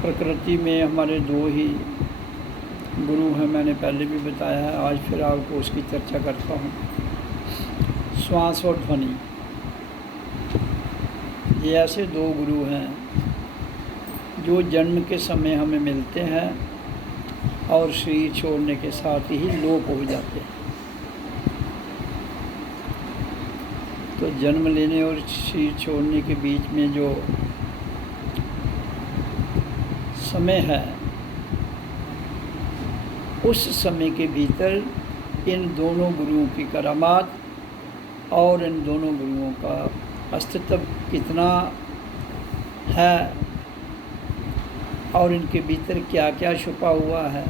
प्रकृति में हमारे दो ही गुरु हैं, मैंने पहले भी बताया है, आज फिर आपको उसकी चर्चा करता हूँ। श्वास और ध्वनि, ये ऐसे दो गुरु हैं जो जन्म के समय हमें मिलते हैं और शरीर छोड़ने के साथ ही लोप हो जाते हैं। तो जन्म लेने और शरीर छोड़ने के बीच में जो समय है, उस समय के भीतर इन दोनों गुरुओं की करामात और इन दोनों गुरुओं का अस्तित्व कितना है और इनके भीतर क्या क्या छुपा हुआ है,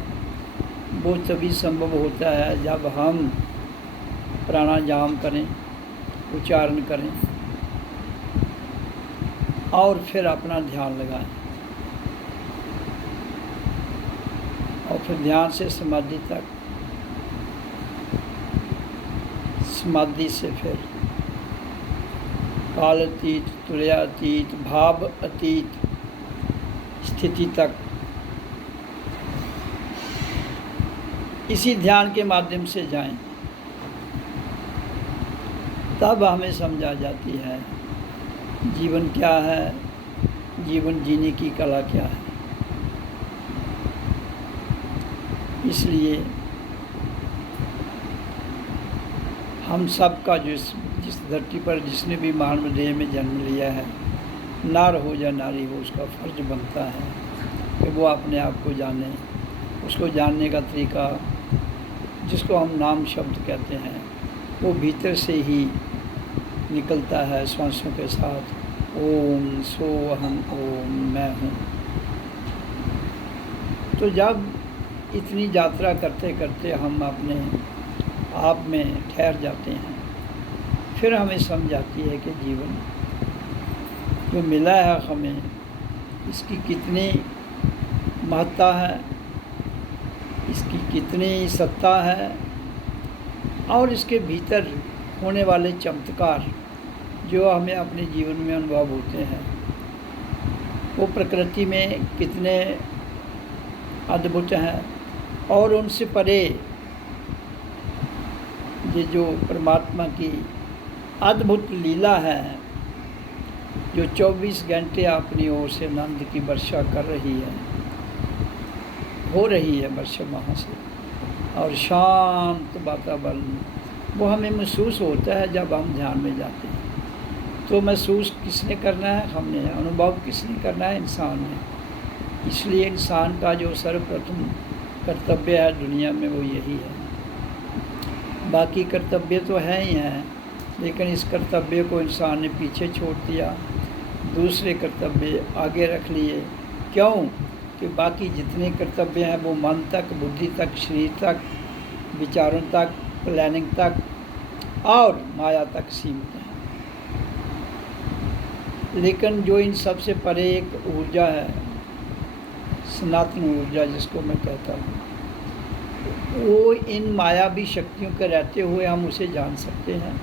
वो तभी संभव होता है जब हम प्राणायाम करें, उच्चारण करें और फिर अपना ध्यान लगाएं और फिर ध्यान से समाधि तक, समाधि से फिर काल अतीत, तुर्यातीत, भाव अतीत स्थिति तक इसी ध्यान के माध्यम से जाएं, तब हमें समझ आ जाती है जीवन क्या है, जीवन जीने की कला क्या है। इसलिए हम सब का जिस धरती पर जिसने भी मानव देह में जन्म लिया है, नार हो या नारी हो, उसका फर्ज बनता है कि वो अपने आप को जाने। उसको जानने का तरीका, जिसको हम नाम शब्द कहते हैं, वो भीतर से ही निकलता है श्वासों के साथ। ओम सोहम ओम मैं हूँ। तो जब इतनी यात्रा करते करते हम अपने आप में ठहर जाते हैं, फिर हमें समझ आती है कि जीवन जो मिला है हमें, इसकी कितनी महत्ता है, इसकी कितनी सत्ता है और इसके भीतर होने वाले चमत्कार जो हमें अपने जीवन में अनुभव होते हैं, वो प्रकृति में कितने अद्भुत हैं। और उनसे परे ये जो परमात्मा की अद्भुत लीला है, जो 24 घंटे अपनी ओर से आनंद की वर्षा कर रही है, हो रही है वर्षा वहाँ से, और शांत वातावरण वो हमें महसूस होता है जब हम ध्यान में जाते हैं। तो महसूस किसने करना है? हमने। अनुभव किसने करना है? इंसान ने। इसलिए इंसान का जो सर्वप्रथम कर्तव्य है दुनिया में, वो यही है। बाकी कर्तव्य तो हैं ही हैं, लेकिन इस कर्तव्य को इंसान ने पीछे छोड़ दिया, दूसरे कर्तव्य आगे रख लिए। क्यों? कि बाकी जितने कर्तव्य हैं वो मन तक, बुद्धि तक, शरीर तक, विचारों तक, प्लानिंग तक और माया तक सीमित हैं। लेकिन जो इन सब से परे एक ऊर्जा है, सनातन ऊर्जा जिसको मैं कहता हूँ, वो इन मायावी शक्तियों के रहते हुए हम उसे जान सकते हैं।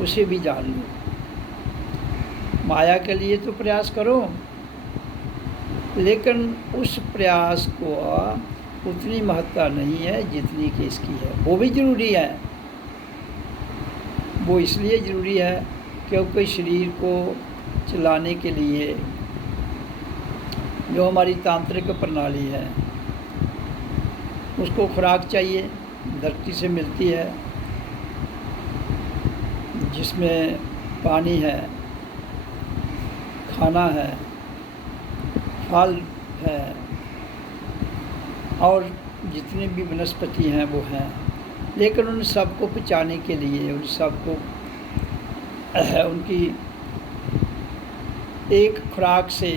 उसे भी जान लो। माया के लिए तो प्रयास करो, लेकिन उस प्रयास को उतनी महत्ता नहीं है जितनी कि इसकी है। वो भी ज़रूरी है। वो इसलिए ज़रूरी है क्योंकि शरीर को चलाने के लिए जो हमारी तांत्रिक प्रणाली है, उसको खुराक चाहिए, धरती से मिलती है, जिसमें पानी है, खाना है, फल है और जितनी भी वनस्पति हैं वो हैं। लेकिन उन सबको पचाने के लिए, उन सबको उनकी एक खुराक से,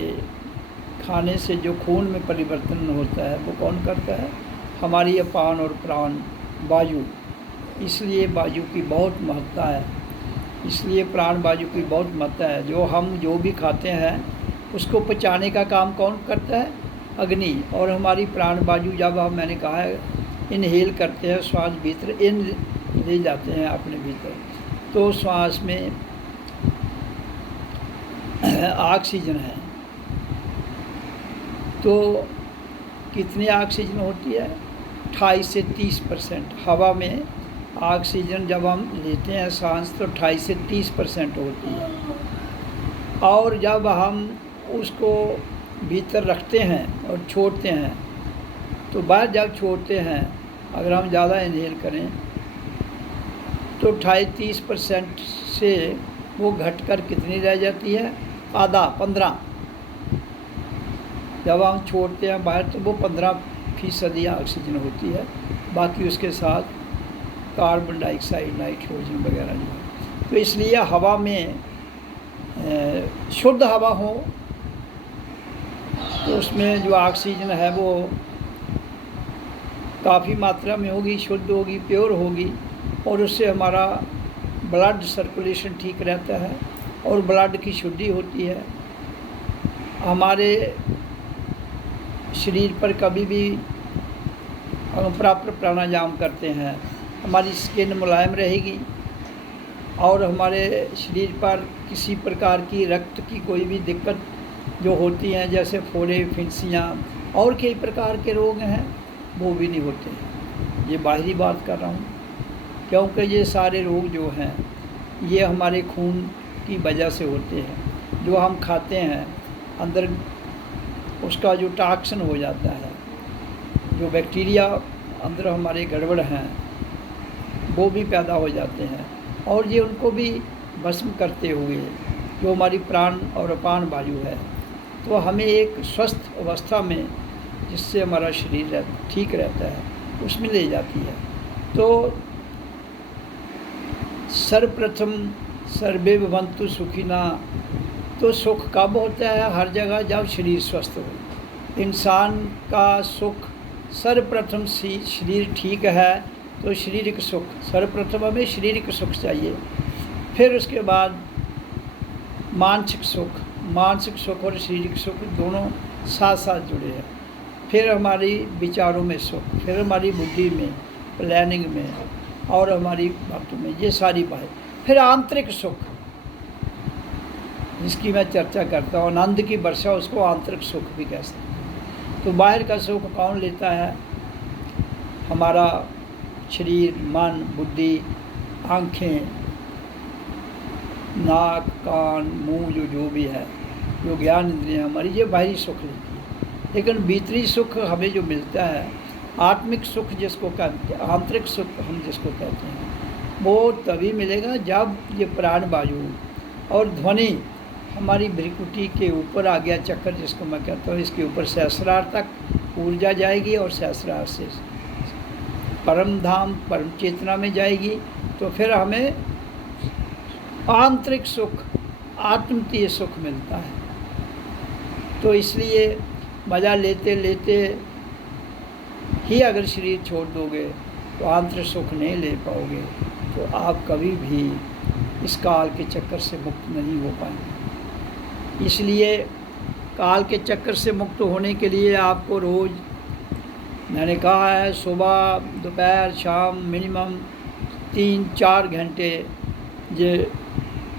खाने से जो खून में परिवर्तन होता है, वो कौन करता है? हमारी अपान और प्राण वायु। इसलिए वायु की बहुत महत्ता है, इसलिए प्राण वायु की बहुत महत्ता है। जो भी खाते हैं उसको पचाने का काम कौन करता है? अग्नि। और हमारी प्राण वायु जब मैंने कहा है इनहेल करते हैं, श्वास भीतर इन ले जाते हैं अपने भीतर, तो श्वास में ऑक्सीजन है तो कितनी ऑक्सीजन होती है? 28 से 30%। हवा में ऑक्सीजन जब हम लेते हैं सांस तो 28 से 30% होती है, और जब हम उसको भीतर रखते हैं और छोड़ते हैं तो बाहर जब छोड़ते हैं अगर हम ज़्यादा इनहेल करें तो 28-30% से वो घटकर कितनी रह जाती है? आधा, 15। जब हम छोड़ते हैं बाहर तो वो 15% ऑक्सीजन होती है, बाकी उसके साथ कार्बन डाइऑक्साइड, नाइट्रोजन वगैरह जो है। तो इसलिए हवा में शुद्ध हवा हो तो उसमें जो ऑक्सीजन है वो काफ़ी मात्रा में होगी, शुद्ध होगी, प्योर होगी, और उससे हमारा ब्लड सर्कुलेशन ठीक रहता है और ब्लड की शुद्धि होती है। हमारे शरीर पर कभी भी हम प्रॉपर प्राणायाम करते हैं हमारी स्किन मुलायम रहेगी, और हमारे शरीर पर किसी प्रकार की रक्त की कोई भी दिक्कत जो होती हैं जैसे फोड़े, फिंसियाँ और कई प्रकार के रोग हैं वो भी नहीं होते हैं। ये बाहरी बात कर रहा हूँ, क्योंकि ये सारे रोग जो हैं ये हमारे खून की वजह से होते हैं। जो हम खाते हैं अंदर उसका जो टॉक्सिन हो जाता है, जो बैक्टीरिया अंदर हमारे गड़बड़ हैं वो भी पैदा हो जाते हैं, और ये उनको भी भस्म करते हुए जो हमारी प्राण और अपान वायु है तो हमें एक स्वस्थ अवस्था में जिससे हमारा शरीर ठीक रहता है उसमें ले जाती है। तो सर्वप्रथम सर्वे भवन्तु सुखिनः, तो सुख कब होता है? हर जगह जब शरीर स्वस्थ हो। इंसान का सुख सर्वप्रथम शरीर ठीक है तो शारीरिक सुख, सर्वप्रथम हमें शारीरिक सुख चाहिए, फिर उसके बाद मानसिक सुख और शारीरिक सुख दोनों साथ साथ जुड़े हैं, फिर हमारी विचारों में सुख, फिर हमारी बुद्धि में, प्लानिंग में और हमारी बातों में, ये सारी बात, फिर आंतरिक सुख जिसकी मैं चर्चा करता हूँ, आनंद की वर्षा, उसको आंतरिक सुख भी कह सकते हैं। तो बाहर का सुख कौन लेता है? हमारा शरीर, मन, बुद्धि, आँखें, नाक, कान, मुंह, जो भी है, जो ज्ञान इंद्रियाँ हमारी, ये बाहरी सुख लेती है। लेकिन भीतरी सुख हमें जो मिलता है, आत्मिक सुख जिसको कहते हैं, आंतरिक सुख हम जिसको कहते हैं, वो तभी मिलेगा जब ये प्राण वायु और ध्वनि हमारी भ्रिकुटी के ऊपर आ गया चक्कर, जिसको मैं कहता हूँ, इसके ऊपर सहस्रार तक ऊर्जा जाएगी और सहस्रार से परम धाम, परम चेतना में जाएगी, तो फिर हमें आंतरिक सुख, आत्मतीय सुख मिलता है। तो इसलिए मज़ा लेते लेते ही अगर शरीर छोड़ दोगे तो आंतरिक सुख नहीं ले पाओगे, तो आप कभी भी इस काल के चक्कर से मुक्त नहीं हो पाएंगे। इसलिए काल के चक्कर से मुक्त होने के लिए आपको रोज़, मैंने कहा है, सुबह, दोपहर, शाम मिनिमम 3-4 घंटे ये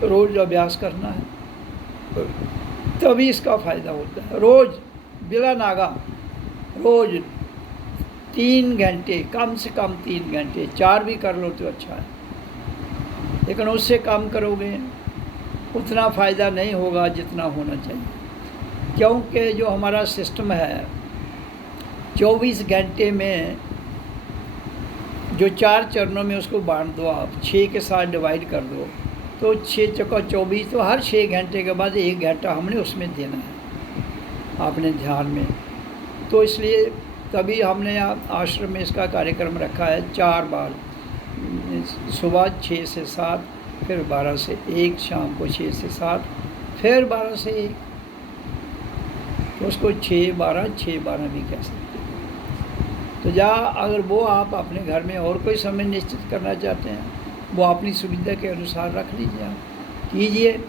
रोज़ अभ्यास करना है, तभी इसका फ़ायदा होता है। रोज़ बिला नागा, रोज़ 3 घंटे, कम से कम 3 घंटे, 4 भी कर लो तो अच्छा है, लेकिन उससे कम करोगे उतना फ़ायदा नहीं होगा जितना होना चाहिए। क्योंकि जो हमारा सिस्टम है 24 घंटे में जो 4 चरणों में उसको बांट दो, आप 6 के साथ डिवाइड कर दो, तो 6 चौका 24, तो हर 6 घंटे के बाद 1 घंटा हमने उसमें देना है आपने ध्यान में। तो इसलिए तभी हमने आश्रम में इसका कार्यक्रम रखा है 4 बार, सुबह 6 से 7, फिर 12 से 1, शाम को 6 से 7, फिर 12 से 1, तो उसको 6-12 6-12 भी कह सकते हैं। तो अगर वो आप अपने घर में और कोई समय निश्चित करना चाहते हैं, वो अपनी सुविधा के अनुसार रख लीजिए, आप कीजिए।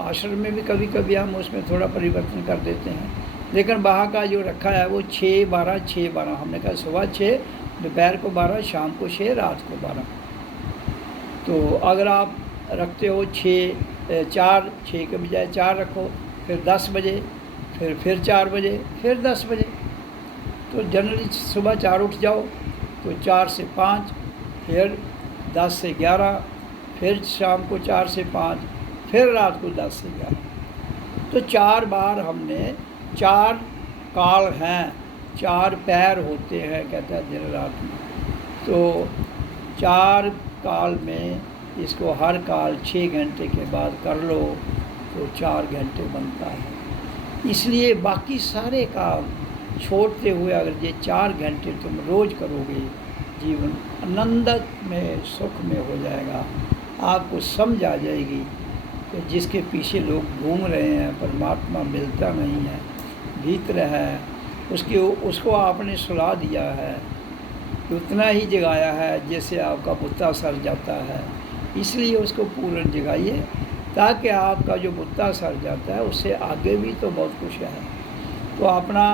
आश्रम में भी कभी कभी हम उसमें थोड़ा परिवर्तन कर देते हैं, लेकिन वहाँ का जो रखा है वो 6-12 6-12, हमने कहा सुबह 6, दोपहर को 12, शाम को 6, रात को 12। तो अगर आप रखते हो 6 के बजाय 4 रखो, फिर 10 बजे फिर 4 बजे, फिर 10 बजे। तो जनरली सुबह 4 उठ जाओ तो 4 से 5, फिर 10 से 11, फिर शाम को 4 से 5, फिर रात को 10 से 11। तो 4 बार हमने 4 काल हैं, 4 पैर होते हैं कहता है दिन रात में। तो 4 काल में इसको हर काल 6 घंटे के बाद कर लो तो 4 घंटे बनता है। इसलिए बाकी सारे काम छोड़ते हुए अगर ये 4 घंटे तुम रोज़ करोगे, जीवन आनंद में सुख में हो जाएगा। आपको समझ आ जाएगी कि जिसके पीछे लोग घूम रहे हैं परमात्मा मिलता नहीं है, भीतर है, उसको आपने सुला दिया है, उतना ही जगाया है जैसे आपका बुत्ता सर जाता है। इसलिए उसको पूर्ण जगाइए ताकि आपका जो बुत्ता सर जाता है उससे आगे भी तो बहुत कुछ है। तो अपना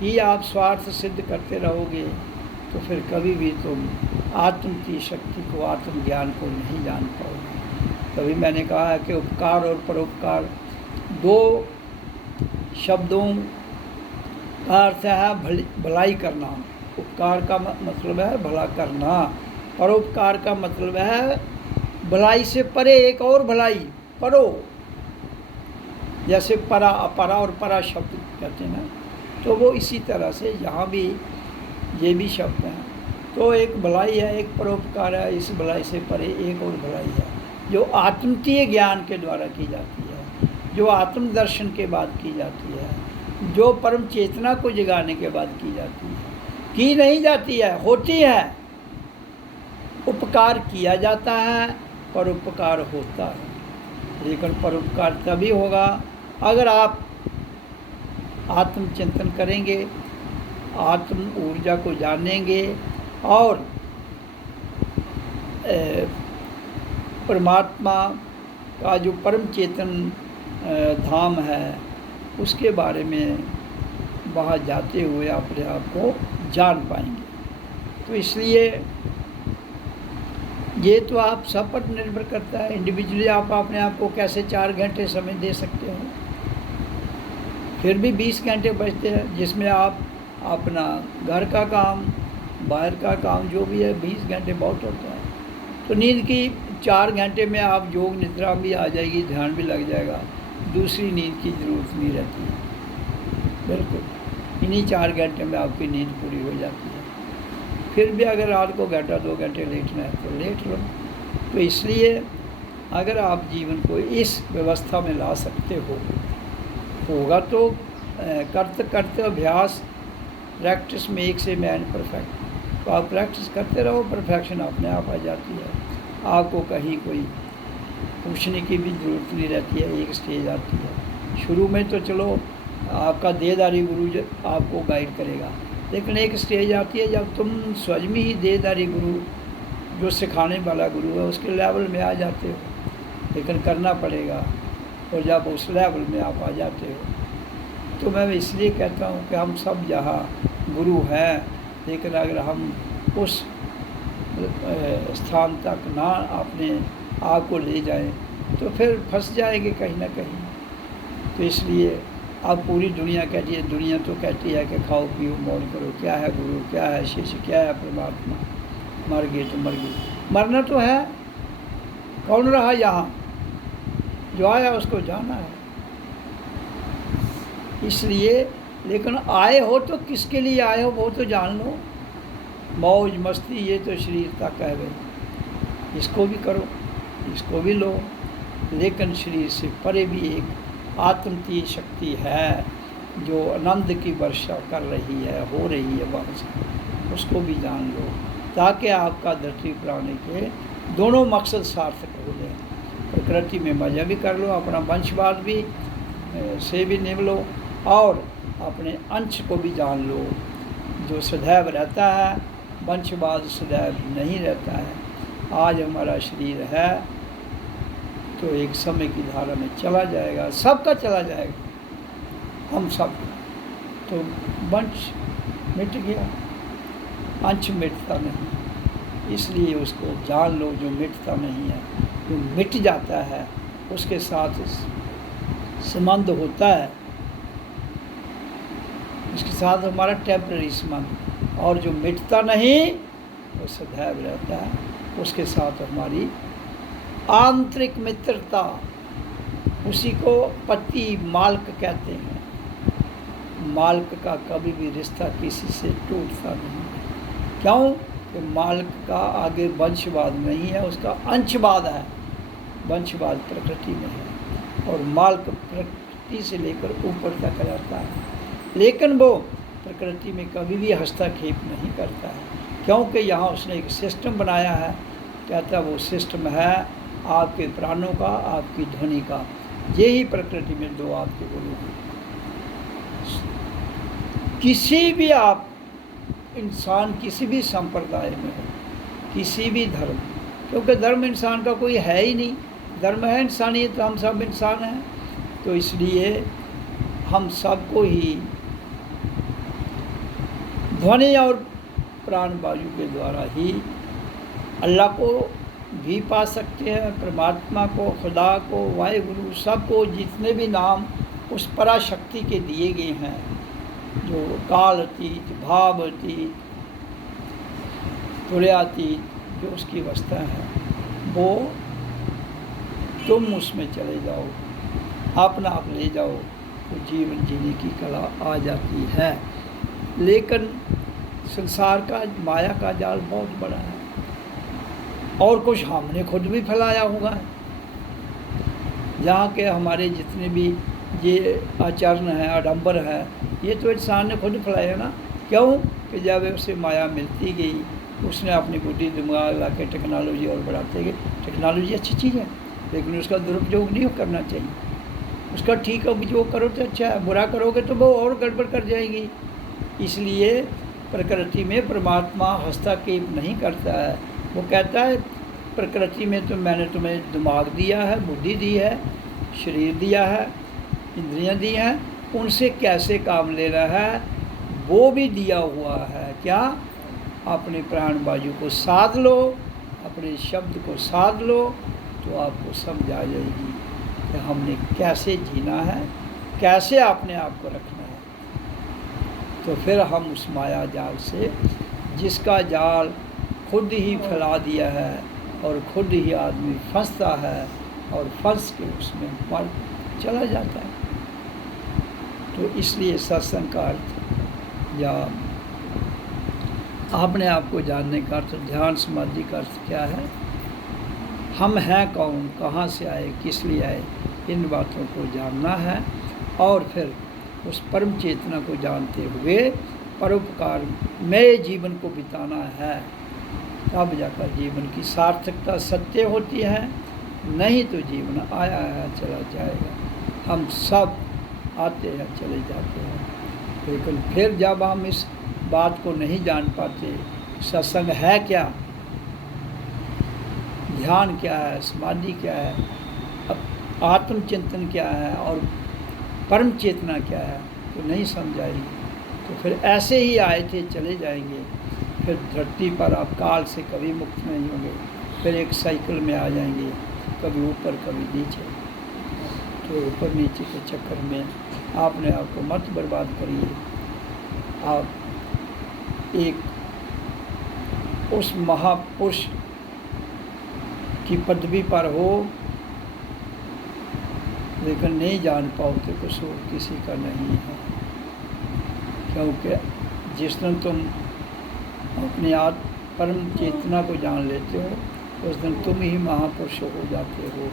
ही आप स्वार्थ सिद्ध करते रहोगे तो फिर कभी भी तुम आत्म की शक्ति को, आत्मज्ञान को नहीं जान पाओगे। तभी मैंने कहा है कि उपकार और परोपकार 2 शब्दों का अर्थ है भलाई करना। उपकार का मतलब है भला करना, परोपकार का मतलब है भलाई से परे एक और भलाई, परो। जैसे परा, अपरा और परा शब्द कहते हैं ना, तो वो इसी तरह से यहाँ भी ये भी शब्द हैं। तो एक भलाई है, एक परोपकार है, इस भलाई से परे एक और भलाई है जो आत्मतीय ज्ञान के द्वारा की जाती है, जो आत्म दर्शन के बाद की जाती है, जो परम चेतना को जगाने के बाद की जाती है। की नहीं जाती है, होती है। उपकार किया जाता है, परोपकार होता है। लेकिन परोपकार तभी होगा अगर आप आत्मचिंतन करेंगे, आत्म ऊर्जा को जानेंगे और परमात्मा का जो परम चेतन धाम है उसके बारे में वहाँ जाते हुए अपने आप को जान पाएंगे। तो इसलिए ये तो आप सब पर निर्भर करता है। इंडिविजुअली आप अपने आप को कैसे 4 घंटे समय दे सकते हो। फिर भी 20 घंटे बचते हैं जिसमें आप अपना घर का काम, बाहर का काम जो भी है, 20 घंटे बहुत होता है। तो नींद की 4 घंटे में आप योग निद्रा भी आ जाएगी, ध्यान भी लग जाएगा, दूसरी नींद की ज़रूरत नहीं रहती है। बिल्कुल इन्हीं 4 घंटे में आपकी नींद पूरी हो जाती है। फिर भी अगर रात को घंटा 2 घंटे लेटना है तो लेट लो। तो इसलिए अगर आप जीवन को इस व्यवस्था में ला सकते होगा तो करते करते अभ्यास, practice makes a man perfect. तो आप प्रैक्टिस करते रहो, परफेक्शन अपने आप आ जाती है। आपको कहीं कोई पूछने की भी ज़रूरत नहीं रहती है। एक स्टेज आती है, शुरू में तो चलो आपका देहधारी गुरु आपको गाइड करेगा, लेकिन एक स्टेज आती है जब तुम स्वयं ही देहधारी गुरु, जो सिखाने वाला गुरु है, उसके लेवल में आ जाते हो। लेकिन करना पड़ेगा, और जब उस लेवल में आप आ जाते हो तो मैं इसलिए कहता हूँ कि हम सब यहाँ गुरु हैं, लेकिन अगर हम उस स्थान तक ना अपने आप को ले जाएं तो फिर फंस जाएंगे कहीं ना कहीं। तो इसलिए अब पूरी दुनिया कहती है, दुनिया तो कहती है कि खाओ पियो मौज करो, क्या है गुरु, क्या है शिष्य, क्या है परमात्मा, मर गए तो मर गए। मरना तो है, कौन रहा यहाँ, जो आया उसको जाना है। इसलिए लेकिन आए हो तो किसके लिए आए हो वो तो जान लो। मौज मस्ती ये तो शरीर तक है भाई, इसको भी करो, इसको भी लो, लेकिन शरीर से परे भी एक आत्मतीय शक्ति है जो आनंद की वर्षा कर रही है, हो रही है वहाँ से, उसको भी जान लो ताकि आपका धरती पर आने के दोनों मकसद सार्थक हो जाए। प्रकृति में मज़ा भी कर लो, अपना वंशवाद भी से भी निभ लो, और अपने अंश को भी जान लो जो सदैव रहता है। वंशवाद सदैव नहीं रहता है। आज हमारा शरीर है तो एक समय की धारा में चला जाएगा, सबका चला जाएगा, हम सब। तो वंश मिट गया, अंश मिटता नहीं। इसलिए उसको जान लो जो मिटता नहीं है, जो मिट जाता है उसके साथ संबंध होता है इसके साथ हमारा टेम्पररी संबंध, और जो मिटता नहीं वो सदैव रहता है, उसके साथ हमारी आंतरिक मित्रता, उसी को पति माल्क कहते हैं। माल्क का कभी भी रिश्ता किसी से टूटता नहीं। क्यों? कि माल्क का आगे वंशवाद नहीं है, उसका अंशवाद है। वंशवाद प्रकृति में है और माल्क प्रकृति से लेकर ऊपर तक रहता है, लेकिन वो प्रकृति में कभी भी हस्तक्षेप नहीं करता है, क्योंकि यहाँ उसने एक सिस्टम बनाया है। कहता वो सिस्टम है आपके प्राणों का, आपकी ध्वनि का। यही प्रकृति में दो आपके गुरु हैं। किसी भी आप इंसान किसी भी संप्रदाय में हो, किसी भी धर्म, क्योंकि धर्म इंसान का कोई है ही नहीं, धर्म है इंसानियत, हम सब इंसान हैं। तो इसलिए हम सबको ही ध्वनि और प्राण वायु के द्वारा ही अल्लाह को भी पा सकते हैं, परमात्मा को, खुदा को, वाहिगुरु, सबको, जितने भी नाम उस पराशक्ति के दिए गए हैं, जो काल अतीत, भाव अतीत, तुर्यातीत, जो उसकी अवस्था है, वो तुम उसमें चले जाओ, अपना आप ले जाओ, तो जीवन जीने की कला आ जाती है। लेकिन संसार का, माया का जाल बहुत बड़ा है, और कुछ हमने खुद भी फैलाया हुआ है। जहाँ के हमारे जितने भी ये आचरण है, आडंबर है, ये तो इंसान ने खुद फैलाया ना। क्यों? कि जब उसे माया मिलती गई, उसने अपनी बुद्धि दिमाग ला के टेक्नोलॉजी और बढ़ाते गए। टेक्नोलॉजी अच्छी चीज़ है, लेकिन उसका दुरुपयोग नहीं करना चाहिए। उसका ठीक उपयोग करो तो अच्छा है, बुरा करोगे तो वो और गड़बड़ कर जाएगी। इसलिए प्रकृति में परमात्मा हस्तक्षेप नहीं करता है। वो कहता है प्रकृति में तो मैंने तुम्हें दिमाग दिया है, बुद्धि दी है, शरीर दिया है, इंद्रियां दी हैं, उनसे कैसे काम लेना है वो भी दिया हुआ है। क्या? अपने प्राण वायु को साध लो, अपने शब्द को साध लो, तो आपको समझ आ जाएगी कि हमने कैसे जीना है, कैसे अपने आप को रखना है। तो फिर हम उस माया जाल से, जिसका जाल खुद ही फैला दिया है और खुद ही आदमी फंसता है और फंस के उसमें मर चला जाता है। तो इसलिए सत्संग का अर्थ या अपने आप को जानने का अर्थ, ध्यान समाधि का अर्थ क्या है? हम हैं कौन, कहाँ से आए, किस लिए आए, इन बातों को जानना है और फिर उस परम चेतना को जानते हुए परोपकार में जीवन को बिताना है। तब जाकर जीवन की सार्थकता सत्य होती है, नहीं तो जीवन आया है चला जाएगा। हम सब आते हैं चले जाते हैं, लेकिन फिर जब हम इस बात को नहीं जान पाते, सत्संग है क्या, ध्यान क्या है, समाधि क्या है, आत्मचिंतन क्या है और परम चेतना क्या है, तो नहीं समझ आएगी। तो फिर ऐसे ही आए थे चले जाएंगे। फिर धरती पर आप काल से कभी मुक्त नहीं होंगे। फिर एक साइकिल में आ जाएंगे, कभी ऊपर कभी नीचे। तो ऊपर नीचे के चक्कर में आपने आपको मत बर्बाद करिए। आप एक उस महापुरुष की पदवी पर हो, लेकिन नहीं जान पाओ तो कसूर किसी का नहीं है। क्योंकि जिस दिन तुम अपने आप परम चेतना को जान लेते हो, उस दिन तुम ही महापुरुष हो जाते हो।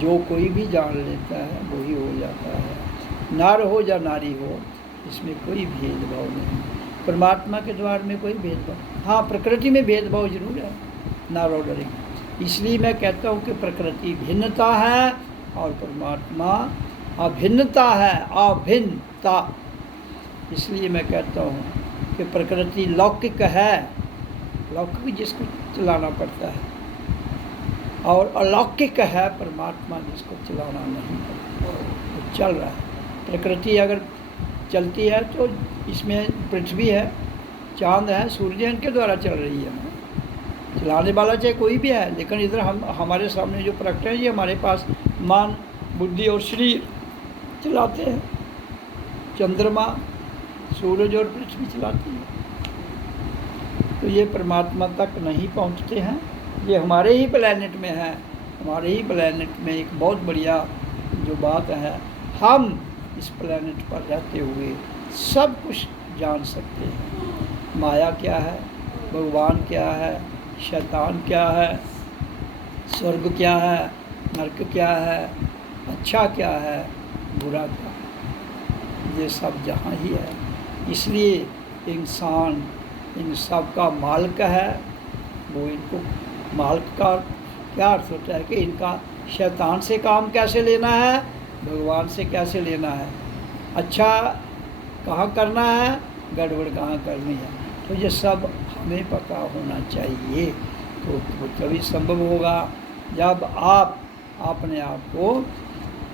जो कोई भी जान लेता है वही हो जाता है। नार हो या नारी हो, इसमें कोई भेदभाव नहीं। परमात्मा के द्वार में कोई भेदभाव, हाँ प्रकृति में भेदभाव जरूर है, नार और नारी। इसलिए मैं कहता हूँ कि प्रकृति भिन्नता है और परमात्मा अभिन्नता है, अभिन्नता। इसलिए मैं कहता हूँ कि प्रकृति लौकिक है, लौकिक जिसको चलाना पड़ता है, और अलौकिक है परमात्मा जिसको चलाना नहीं पड़ता, तो चल रहा है। प्रकृति अगर चलती है तो इसमें पृथ्वी है, चांद है, सूर्य है, इनके द्वारा चल रही है। चलाने वाला चाहे कोई भी है, लेकिन इधर हमारे सामने जो प्रकट है, ये हमारे पास मन, बुद्धि और शरीर चलाते हैं। चंद्रमा सूरज और पृथ्वी चलाती है। तो ये परमात्मा तक नहीं पहुंचते हैं। ये हमारे ही प्लैनेट में है, हमारे ही प्लैनेट में एक बहुत बढ़िया जो बात है, हम इस प्लैनेट पर रहते हुए सब कुछ जान सकते हैं। माया क्या है, भगवान क्या है, शैतान क्या है, स्वर्ग क्या है, नरक क्या है, अच्छा क्या है, बुरा क्या है, ये सब जहाँ ही है। इसलिए इंसान इन सब का मालिक है। वो इनको मालिक का क्या अर्थ होता है कि इनका शैतान से काम कैसे लेना है, भगवान से कैसे लेना है, अच्छा कहाँ करना है, गड़बड़ कहाँ करनी है। तो ये सब हमें पता होना चाहिए। तो तभी संभव होगा जब आप अपने आप को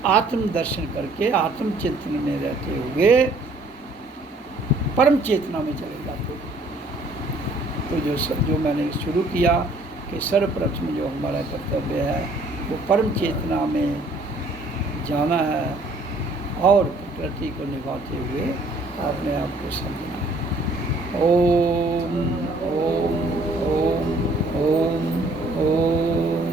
आत्म दर्शन करके आत्म चिंतन में रहते हुए परम चेतना में चले जाते हो। तो जो मैंने शुरू किया कि सर्वप्रथम जो हमारा कर्तव्य है वो परम चेतना में जाना है और प्रकृति को निभाते हुए अपने आप को समझना है। ओम ओम ओम ओम ओम।